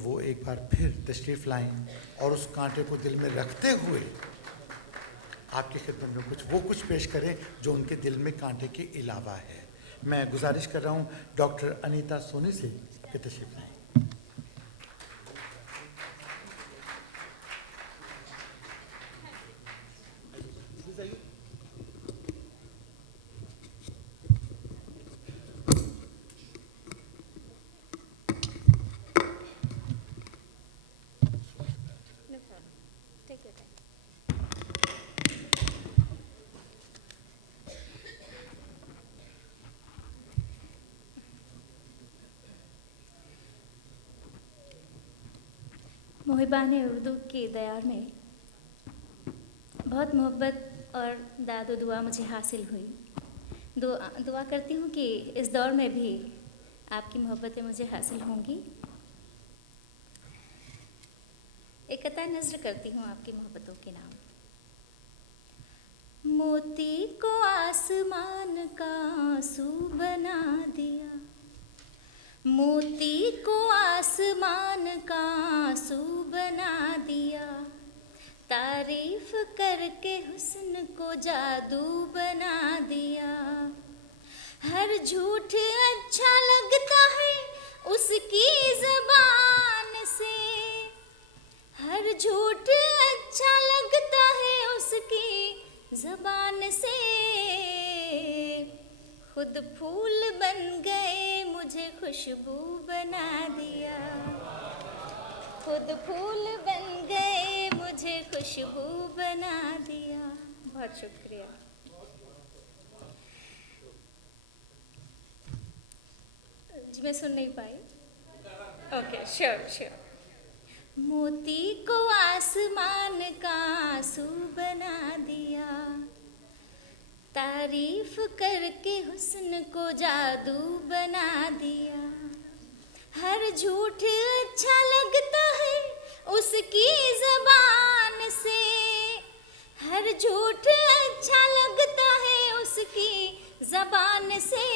वो एक बार फिर तशरीफ़ लाएं और उस कांटे को दिल में रखते हुए आपकी खिदमत में कुछ पेश करें जो उनके दिल में कांटे के अलावा है। मैं गुजारिश कर रहा हूँ डॉक्टर अनीता सोनी से कि तशरीफ़ लाएं। मुहिबान उर्दू की दयार में बहुत मोहब्बत और दाद दुआ मुझे हासिल हुई। दुआ करती हूँ कि इस दौर में भी आपकी मोहब्बतें मुझे हासिल होंगी। एक कता नज़्र करती हूँ आपकी मोहब्बतों के नाम। मोती को आसमान का आंसू बना दिया, मोती को आसमान का आंसू बना दिया, तारीफ करके हुस्न को जादू बना दिया। हर झूठ अच्छा लगता है उसकी ज़बान से, हर झूठ अच्छा लगता है उसकी ज़बान से। खुद फूल बन गए मुझे खुशबू बना दिया, खुद फूल बन गए मुझे खुशबू बना दिया। बहुत शुक्रिया। जी मैं सुन नहीं पाई। Okay sure. मोती को आसमान का आंसू बना दिया, तारीफ करके हुस्न को जादू बना दिया। हर झूठ अच्छा लगता है उसकी ज़बान से, हर झूठ अच्छा लगता है उसकी ज़बान से।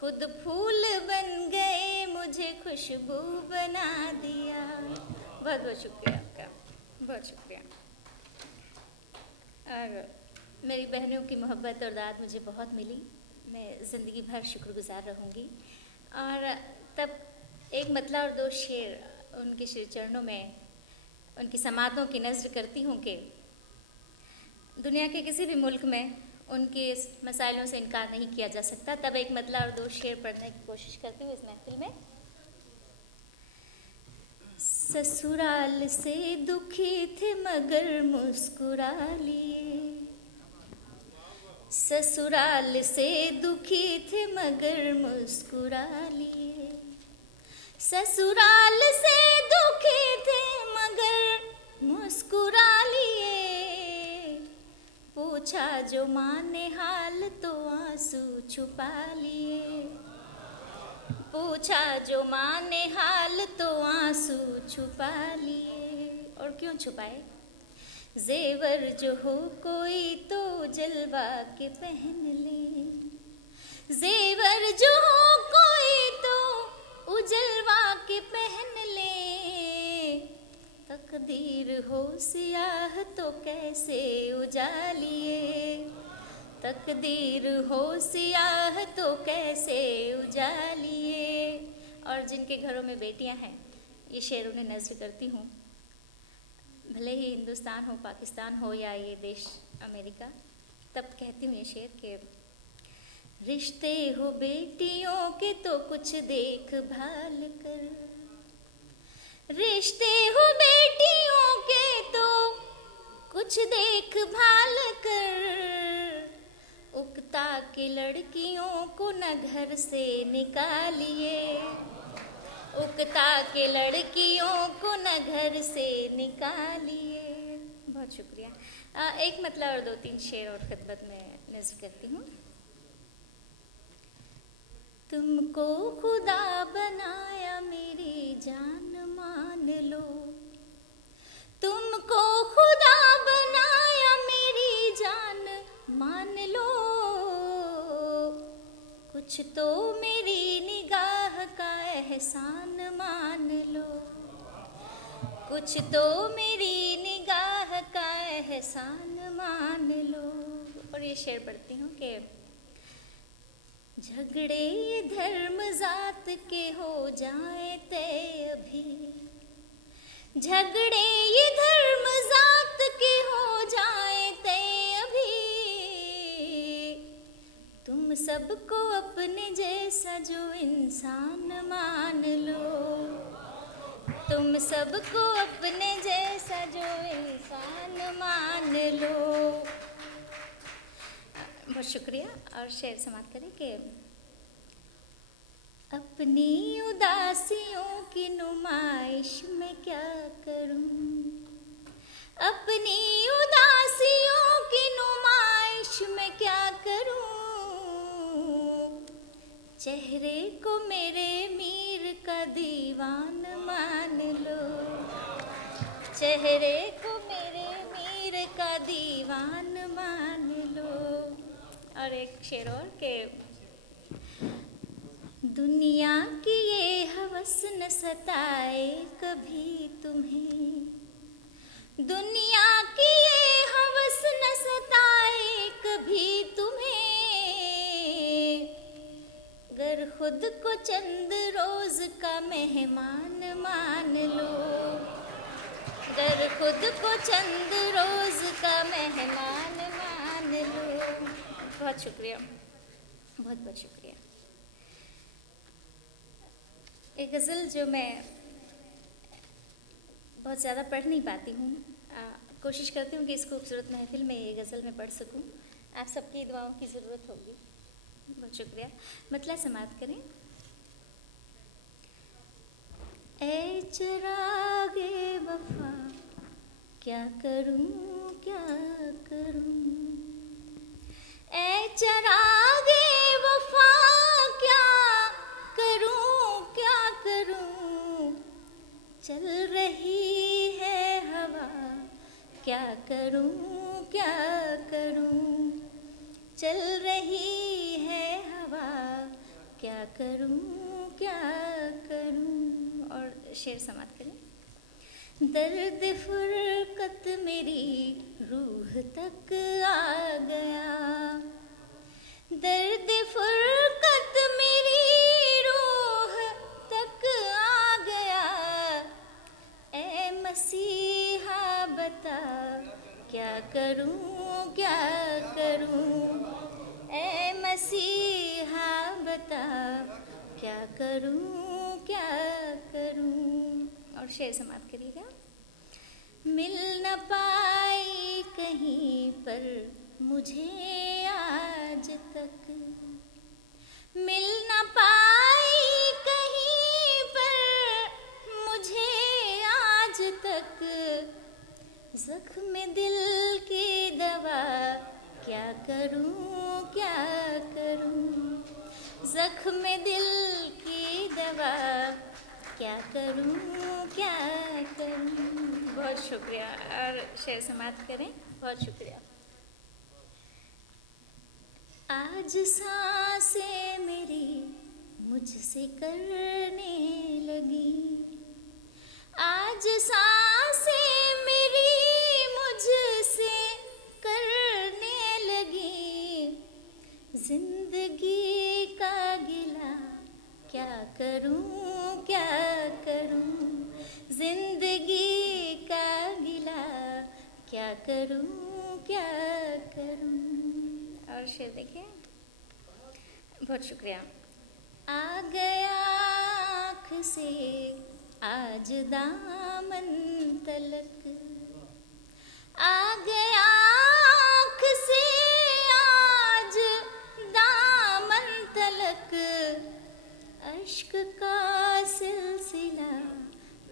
खुद फूल बन गए मुझे खुशबू बना दिया। बहुत बहुत शुक्रिया आपका, बहुत शुक्रिया। और मेरी बहनों की मोहब्बत और दाद मुझे बहुत मिली, मैं ज़िंदगी भर शुक्रगुज़ार रहूँगी। और तब एक मतला और दो शेर उनके श्री चरणों में उनकी समातों की नज़र करती हूँ कि दुनिया के किसी भी मुल्क में उनके इस मसाइलों से इनकार नहीं किया जा सकता। तब एक मतला और दो शेर पढ़ने की कोशिश करती हूँ इस महफिल में। ससुराल से दुखी थे मगर मुस्कुरा लिए, ससुराल से दुखी थे मगर मुस्कुरा लिए, ससुराल से दुखी थे मगर मुस्कुरा लिए। पूछा जो माँ ने हाल तो आंसू छुपा लिए, पूछा जो माँ ने हाल तो आंसू छुपा लिए। और क्यों छुपाए? जेवर जो हो कोई तो जलवा के पहन ले, जेवर जो हो कोई तो उजलवा के पहन ले। तकदीर हो सियाह तो कैसे उजालिए, तकदीर हो सियाह तो कैसे उजालिए। और जिनके घरों में बेटियां हैं ये शेर उन्हें नज़्र करती हूँ, भले ही हिंदुस्तान हो, पाकिस्तान हो या ये देश अमेरिका। तब कहती हूँ ये शेर के रिश्ते हो बेटियों के तो कुछ देखभाल कर, रिश्ते हो बेटियों के तो कुछ देखभाल कर। उकता के लड़कियों को न घर से निकालिए, उकता के लड़कियों को न घर से निकालिए। बहुत शुक्रिया। एक मतलब और दो तीन शेर और खिदमत में नज़्र करती हूँ। तुमको खुदा बनाया मेरी जान मान लो, तुमको खुदा बनाया मेरी जान मान लो। कुछ तो मेरी निगाह का एहसान मान कुछ तो मेरी निगाह का एहसान मान लो। और ये शेर पढ़ती हूँ कि झगड़े ये धर्म जात के हो जाए तय अभी, झगड़े ये धर्म जात के हो जाए तय अभी, तुम सबको अपने जैसा जो इंसान मान लो, तुम सबको अपने जैसा जो इंसान मान लो। बहुत शुक्रिया। और शेर समाप्त करें कि अपनी उदासियों की नुमाइश मैं क्या करूं, अपनी उदासियों की नुमाइश मैं क्या करूं, चेहरे को मेरे मीर का दीवान मान लो, चेहरे को मेरे मीर का दीवान मान लो। और एक शेर और के दुनिया की ये हवस न सताए कभी तुम्हें, दुनिया की ये हवस न सताए कभी तुम्हें, गर खुद को चंद रोज का मेहमान मान लो, गर खुद को चंद रोज का मेहमान मान लो। बहुत शुक्रिया, बहुत बहुत शुक्रिया। एक गज़ल जो मैं बहुत ज़्यादा पढ़ नहीं पाती हूँ, कोशिश करती हूँ कि इस खूबसूरत महफिल में ये गज़ल मैं पढ़ सकूँ। आप सबकी दुआओं की ज़रूरत होगी। बहुत शुक्रिया। मतला समाप्त करें। ऐ चिरागे वफा क्या करूं क्या करूं, ऐ चिरागे वफा क्या करूं क्या करूं, चल रही है हवा क्या करूं क्या करूं, चल रही है हवा क्या करूं क्या करूं। और शेर समाप्त करें। दर्द फुरकत मेरी रूह तक आ गया, दर्द फुरकत मेरी रूह तक आ गया, ऐ मसीहा बता क्या करूं क्या करूं, ऐ मसीहा बता क्या करूं क्या करूं। और शेर समाप्त करिएगा। मिल न पाई कहीं पर मुझे आज तक, मिल न पाई कहीं पर मुझे आज तक, ज़ख्म दिल की दवा क्या करूं क्या करूं, ज़ख्म दिल की दवा क्या करूं क्या करूं। बहुत शुक्रिया। और शेर समाप्त करें। बहुत शुक्रिया। आज सांसें मेरी मुझसे करने लगी, आज सांसें मेरी मुझसे करने लगी, जिंदगी का गिला क्या करूं क्या करूं, जिंदगी का गिला क्या करूं क्या करूं। और शेर देखिए। बहुत शुक्रिया। आ गया आँख से आज दामन तलक, आ गया आँख से आज दामन तलक, अश्क का सिलसिला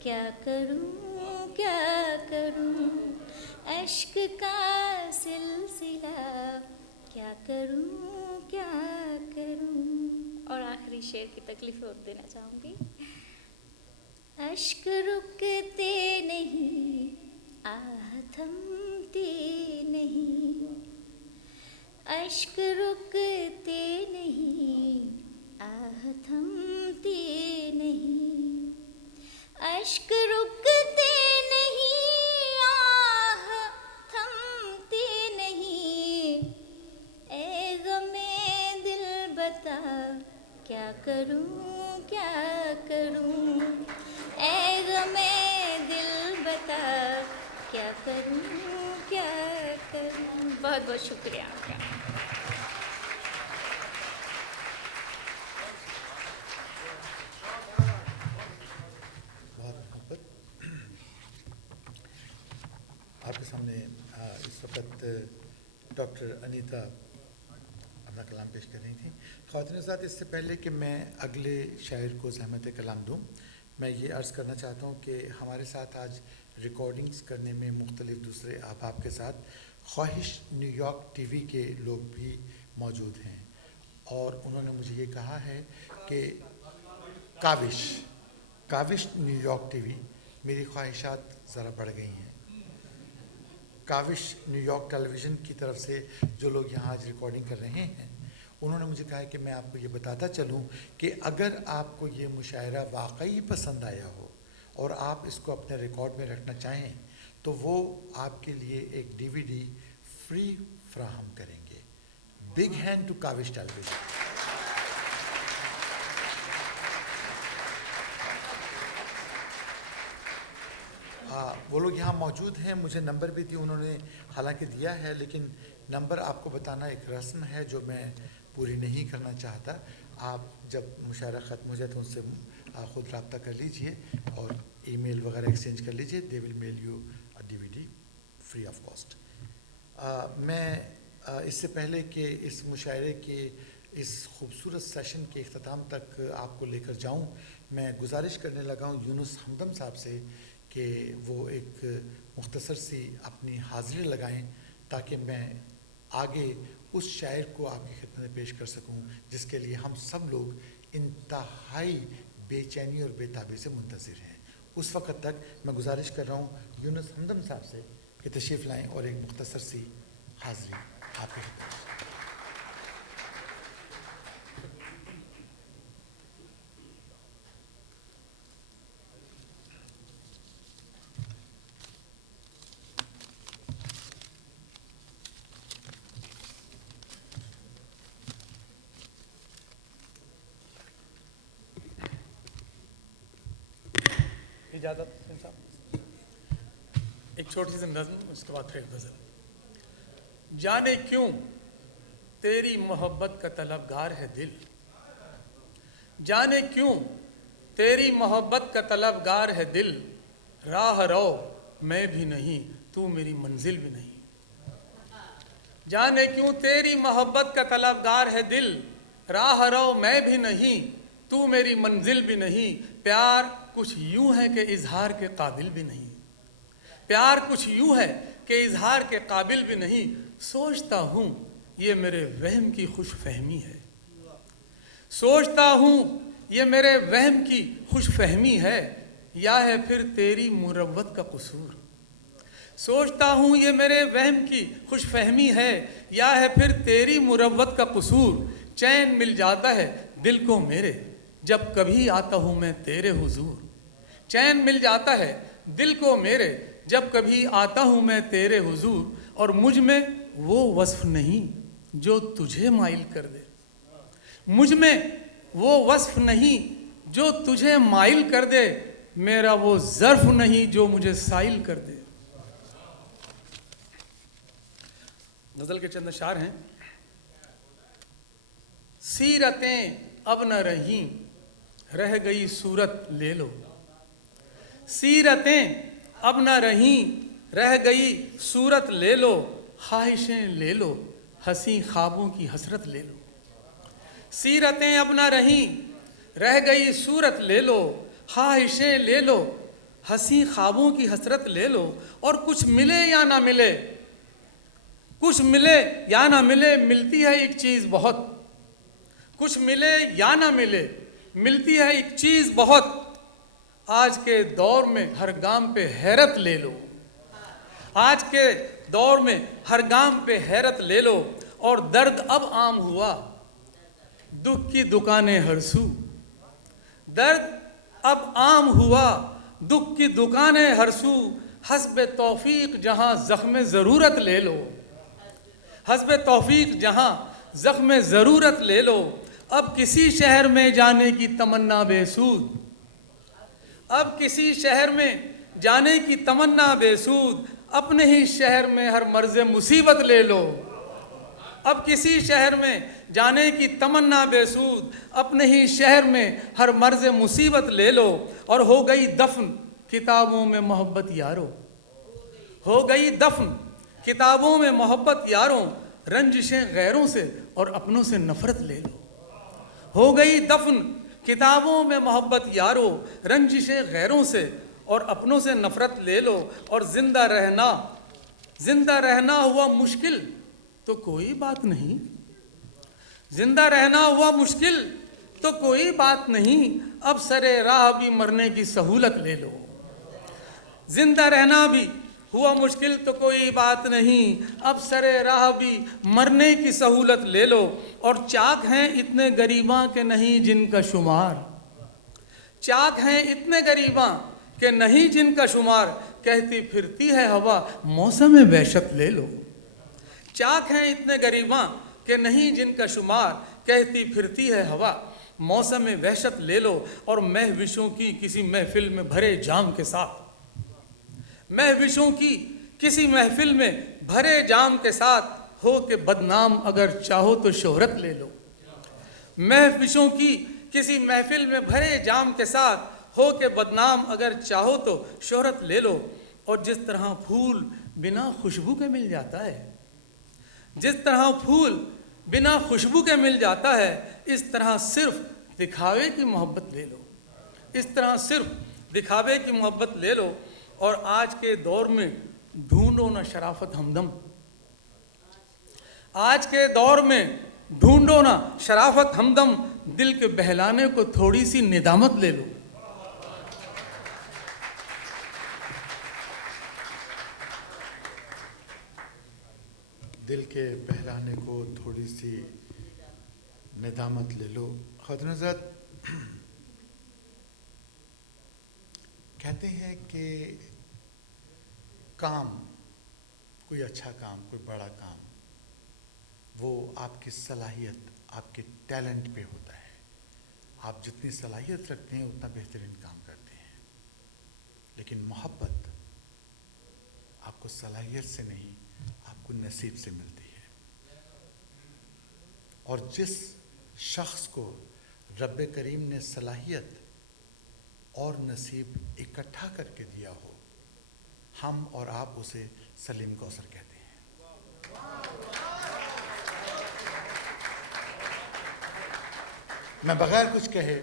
क्या करूं क्या करूं, अश्क का सिलसिला क्या करूं क्या करूं। और आखिरी शेर की तकलीफ और देना चाहूँगी। अश्क रुकते नहीं आह थमती नहीं, अश्क रुकते नहीं आह थमती नहीं, अश्क रुकते क्या करूं क्या करूं। बहुत बहुत शुक्रिया आपका। बहुत मोहब्बत। आपके सामने इस वक्त डॉक्टर अनीता अपना कलाम पेश कर रही थी। ख़वातीन हज़रात, इससे पहले कि मैं अगले शायर को ज़हमत कलाम दूँ, मैं ये अर्ज़ करना चाहता हूँ कि हमारे साथ आज रिकॉर्डिंग्स करने में मुख्तलिफ़ दूसरे अहबाब के साथ ख्वाहिश न्यूयॉर्क टीवी के लोग भी मौजूद हैं और उन्होंने मुझे ये कहा है कि काविश न्यूयॉर्क टीवी, मेरी ख्वाहिशात ज़रा बढ़ गई हैं। काविश न्यूयॉर्क टेलीविज़न की तरफ से जो लोग यहाँ आज रिकॉर्डिंग कर रहे हैं, उन्होंने मुझे कहा है कि मैं आपको ये बताता चलूँ कि अगर आपको ये मुशायरा वाकई पसंद आया हो और आप इसको अपने रिकॉर्ड में रखना चाहें तो वो आपके लिए एक DVD फ्री फ्राहम करेंगे। Big hand to Kavish television. वो लोग यहाँ मौजूद हैं, मुझे नंबर भी दी उन्होंने, हालांकि दिया है, लेकिन नंबर आपको बताना एक रस्म है जो मैं पूरी नहीं करना चाहता। आप जब मुशायरा ख़त्म हो जाए तो उनसे ख़ुद रब्ता कर लीजिए और ईमेल वगैरह एक्सचेंज कर लीजिए। They will mail you a DVD free of cost. मैं इससे पहले कि इस मुशायरे के इस खूबसूरत सेशन के अख्ताम तक आपको लेकर जाऊँ, मैं गुजारिश करने लगा हूँ यूनुस हमदम साहब से कि वो एक मुख्तसर सी अपनी हाज़िरी लगाएं ताकि मैं आगे उस शायर को आपकी खिदमत में पेश कर सकूं जिसके लिए हम सब लोग इंतहाई बेचैनी और बेताबी से मुंतज़िर हैं। उस वक़्त तक मैं गुजारिश कर रहा हूँ यूनुस हमदम साहब से कि तशरीफ़ लाएँ और एक मुख्तसर सी हाज़िरी आपकी खिदमत में। इजाज़त साहब, एक छोटी सी नज़्म, उसके बाद फिर गज़ल। जाने क्यों तेरी मोहब्बत का तलबगार है दिल, जाने क्यों तेरी मोहब्बत का तलबगार है दिल, राह रो मैं भी नहीं तू मेरी मंजिल भी नहीं। जाने क्यों तेरी मोहब्बत का तलबगार है दिल, राह रो मैं भी नहीं तू मेरी मंजिल भी नहीं। प्यार कुछ यूं है कि इजहार के काबिल भी नहीं, प्यार कुछ यूं है कि इजहार के काबिल भी नहीं। सोचता हूँ ये मेरे वहम की खुशफहमी है, सोचता हूँ ये मेरे वहम की खुशफहमी है, या है फिर तेरी मुरव्वत का कसूर। सोचता हूँ ये मेरे वहम की खुशफहमी है, या है फिर तेरी मुरव्वत का कसूर। चैन मिल जाता है दिल को मेरे जब कभी आता हूँ मैं तेरे हुजूर, चैन मिल जाता है दिल को मेरे जब कभी आता हूँ मैं तेरे हुजूर। और मुझ में वो वस्फ नहीं जो तुझे माइल कर दे, मुझ में वो वस्फ नहीं जो तुझे माइल कर दे, मेरा वो ज़र्फ नहीं जो मुझे साइल कर दे। गज़ल के चंद अशार हैं। सीरतें अब न रहीं रह गई सूरत ले लो, सीरतें अब न रहीं रह गई सूरत ले लो, ख्वाहिशें ले लो हंसी ख्वाबों की हसरत ले लो। सीरतें अब न रहीं रह गई सूरत ले लो, ख्वाहिशें ले लो हंसी ख्वाबों की हसरत ले लो। और कुछ मिले या ना मिले, कुछ मिले या ना मिले, मिलती है एक चीज़ बहुत, कुछ मिले या ना मिले मिलती है एक चीज़ बहुत। आज के दौर में हर गाम पे हैरत ले लो, आज के दौर में हर गाम पे हैरत ले लो। और दर्द अब आम हुआ दुख की दुकानें हर सू, दर्द अब आम हुआ दुख की दुकानें हर सू। हस्ब तौफीक जहाँ ज़ख्म ज़रूरत ले लो, हस्ब तौफीक जहाँ ज़ख्म ज़रूरत ले लो। अब किसी शहर में जाने की तमन्ना बेसूद, अब किसी शहर में जाने की तमन्ना बेसूद। अपने ही शहर में हर मर्ज़ मुसीबत ले लो। अब किसी शहर में जाने की तमन्ना बेसूद, अपने ही शहर में हर मर्ज़ मुसीबत ले लो। और हो गई दफन किताबों में मोहब्बत यारो, हो गई दफन किताबों में मोहब्बत यारों, रंजिशें गैरों से और अपनों से नफ़रत ले लो। हो गई दफन किताबों में मोहब्बत यारो, रंजिशें गैरों से और अपनों से नफ़रत ले लो। और ज़िंदा रहना हुआ मुश्किल तो कोई बात नहीं, जिंदा रहना हुआ मुश्किल तो कोई बात नहीं, अब सरे राह भी मरने की सहूलत ले लो। जिंदा रहना भी हुआ मुश्किल तो कोई बात नहीं, अब सरे राह भी मरने की सहूलत ले लो। और चाक हैं इतने गरीबां के नहीं जिनका शुमार, चाक हैं इतने गरीबां के नहीं जिनका शुमार, कहती फिरती है हवा मौसम वहशत ले लो। चाक हैं इतने गरीबां के नहीं जिनका शुमार, कहती फिरती है हवा मौसम वहशत ले लो। और महविशों की किसी महफिल में भरे जाम के साथ, महविशों की किसी महफिल में भरे जाम के साथ हो के बदनाम अगर चाहो तो शोहरत ले लो। महविशों की किसी महफिल में भरे जाम के साथ हो के बदनाम अगर चाहो तो शोहरत ले लो। और जिस तरह फूल बिना खुशबू के मिल जाता है, जिस तरह फूल बिना खुशबू के मिल जाता है, इस तरह सिर्फ दिखावे की मोहब्बत ले लो, इस तरह सिर्फ दिखावे की मोहब्बत ले लो। और आज के दौर में ढूंढो ना शराफत हमदम, आज के दौर में ढूंढो ना शराफत हमदम, दिल के बहलाने को थोड़ी सी निदामत ले लो। दिल के बहलाने को थोड़ी सी निदामत ले लो। हज़रत कहते हैं कि काम, कोई अच्छा काम, कोई बड़ा काम, वो आपकी सलाहियत, आपके टैलेंट पे होता है। आप जितनी सलाहियत रखते हैं उतना बेहतरीन काम करते हैं। लेकिन मोहब्बत आपको सलाहियत से नहीं, आपको नसीब से मिलती है। और जिस शख्स को रब्बे करीम ने सलाहियत और नसीब इकट्ठा करके दिया हो, हम और आप उसे सलीम कौसर कहते हैं। मैं बग़ैर कुछ कहे,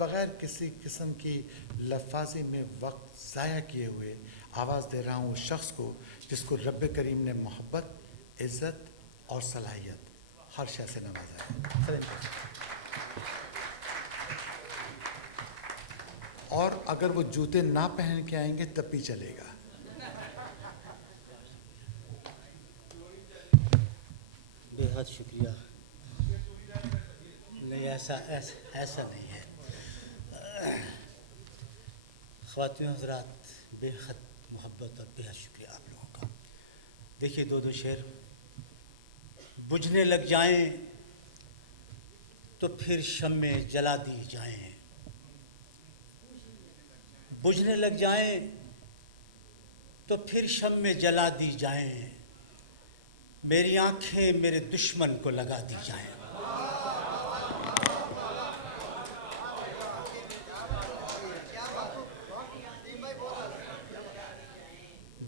बग़ैर किसी किस्म की लफ्ज़ी में वक्त ज़ाया किए हुए आवाज़ दे रहा हूँ उस शख्स को जिसको रब्बे करीम ने मोहब्बत, इज़्ज़त और सलाहियत हर शय से नवाजा है। सलीम कौसर। और अगर वो जूते ना पहन के आएंगे तब भी चलेगा। बेहद शुक्रिया। नहीं, ऐसा नहीं है। ख़वातीन हज़रात, बेहद मोहब्बत और बेहद शुक्रिया आप लोगों का। देखिए, दो शेर बुझने लग जाएं तो फिर शम्में जला दी जाएं, बुझने लग जाएं तो फिर शम्में जला दी जाएं, मेरी आंखें मेरे दुश्मन को लगा दी जाएं।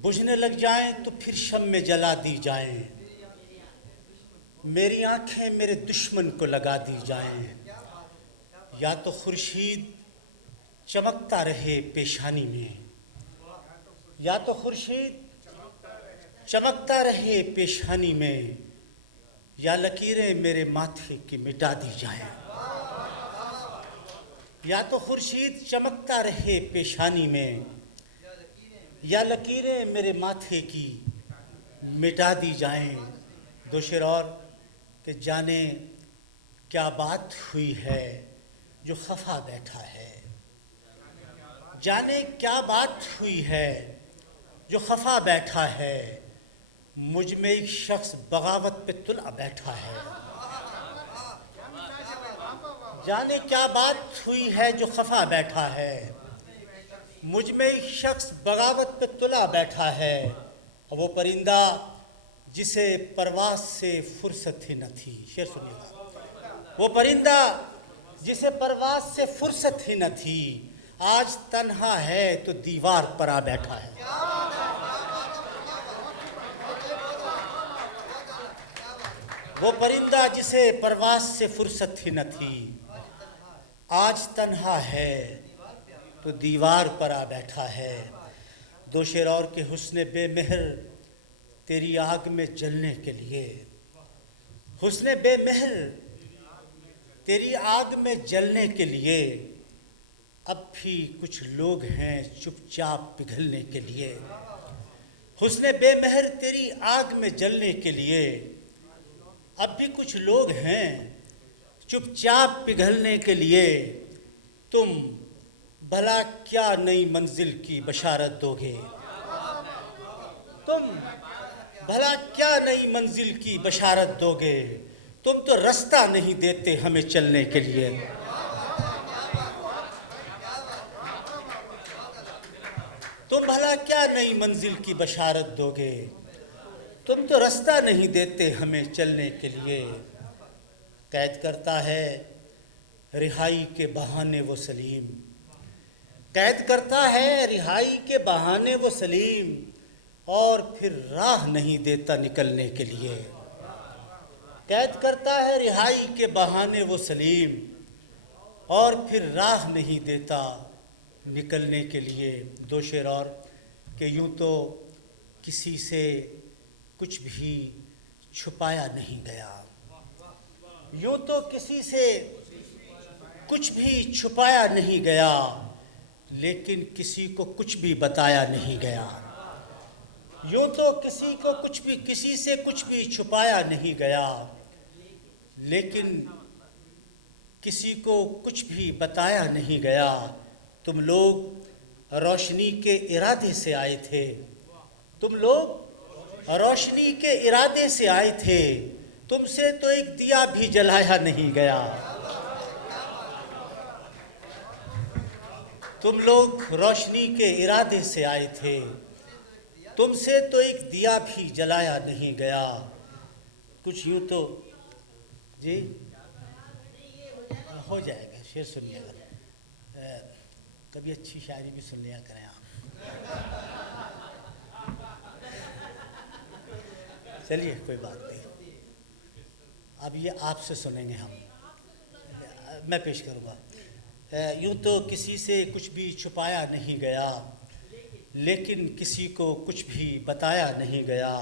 बुझने लग जाएं तो फिर शम्में जला दी जाएं, मेरी आंखें मेरे दुश्मन को लगा दी जाएं। या तो खुर्शीद चमकता रहे पेशानी में, या तो खुर्शीद चमकता रहे पेशानी में, या लकीरें मेरे माथे की मिटा दी जाएं। या तो खुर्शीद चमकता रहे पेशानी में, या लकीरें मेरे माथे की मिटा दी जाएं। दो शेर और कि जाने क्या बात हुई है जो खफा बैठा है, जाने क्या बात हुई है जो खफा बैठा है, मुझ में एक शख्स बगावत पे तुला बैठा है। जाने क्या बात हुई है जो खफा बैठा है, मुझ में एक शख्स बगावत पे तुला बैठा है, वो परिंदा जिसे परवास से फुर्सत ही न थी। शेर सुनिएगा। वो परिंदा जिसे परवास से फुर्सत ही न थी, आज तन्हा है तो दीवार पर आ बैठा है। वो परिंदा जिसे परवास से फुर्सत ही न थी, आज तन्हा है तो दीवार पर आ बैठा है। दो शेर और के हुस्न बेमेहर तेरी आग में जलने के लिए, हुस्न बेमेहर तेरी आग में जलने के लिए, अब भी कुछ लोग हैं चुपचाप पिघलने के लिए। हुस्न बेमेहर तेरी आग में जलने के लिए, अब भी कुछ लोग हैं चुपचाप पिघलने के लिए। तुम भला क्या नई मंजिल की बशारत दोगे, तुम भला क्या नई मंजिल की बशारत दोगे, तुम तो रास्ता नहीं देते हमें चलने के लिए। तुम भला क्या नई मंजिल की बशारत दोगे, तुम तो रास्ता नहीं देते हमें चलने के लिए। कैद करता है रिहाई के बहाने वो सलीम, कैद करता है रिहाई के बहाने वो सलीम, और फिर राह नहीं देता निकलने के लिए। कैद करता है रिहाई के बहाने वो सलीम, और फिर राह नहीं देता निकलने के लिए। दो शेर और कि यूं तो किसी से कुछ भी छुपाया नहीं गया, यूं तो किसी से कुछ भी छुपाया नहीं गया, लेकिन किसी को कुछ भी बताया नहीं गया। यूं तो किसी से कुछ भी छुपाया नहीं गया, लेकिन किसी को कुछ भी बताया नहीं गया। तुम लोग रोशनी के इरादे से आए थे, तुम लोग रोशनी के इरादे से आए थे, तुमसे तो एक दिया भी जलाया नहीं गया। तुम लोग रोशनी के इरादे से आए थे, तुमसे तो एक दिया भी जलाया नहीं गया। कुछ यूं तो जी हो जाएगा। शेर सुनिएगा, कभी अच्छी शायरी भी सुन लिया करें आप। चलिए कोई बात नहीं, अब ये आपसे सुनेंगे हम, मैं पेश करूँगा। यूं तो किसी से कुछ भी छुपाया नहीं गया, लेकिन किसी को कुछ भी बताया नहीं गया।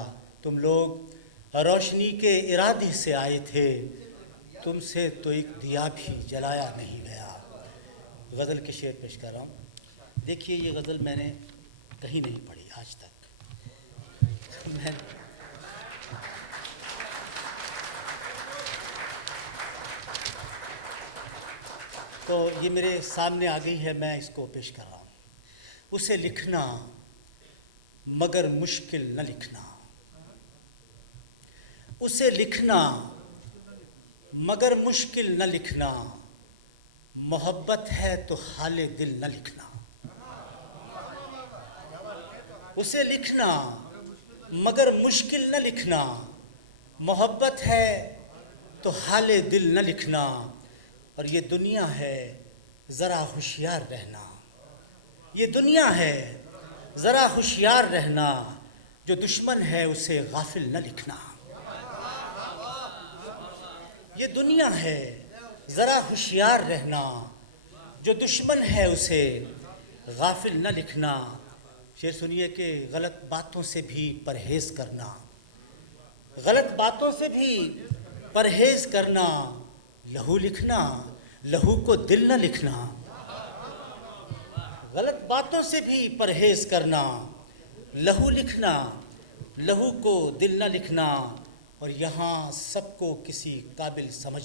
तुम लोग रोशनी के इरादे से आए थे, तुमसे तो एक दिया भी जलाया नहीं गया। गज़ल के शेर पेश कर रहा हूँ। देखिए ये गज़ल मैंने कहीं नहीं पढ़ी आज तक। मैं तो ये मेरे सामने आ गई है, मैं इसको पेश कर रहा हूँ। उसे लिखना मगर मुश्किल न लिखना, उसे लिखना मगर मुश्किल न लिखना, मोहब्बत है तो हाले दिल न लिखना। उसे लिखना मगर मुश्किल न लिखना, मोहब्बत है तो हाले दिल न लिखना। और ये दुनिया है ज़रा होशियार रहना, ये दुनिया है ज़रा होशियार रहना, जो दुश्मन है उसे गाफिल न लिखना। ये दुनिया है ज़रा होशियार रहना, जो दुश्मन है उसे गाफिल न लिखना। शेर सुनिए कि गलत बातों से भी परहेज़ करना, गलत बातों से भी परहेज़ करना। लहू लिखना, लहू को दिल न लिखना। गलत बातों से भी परहेज़ करना, लहू लिखना, लहू को दिल न लिखना। और यहाँ सबको किसी काबिल समझ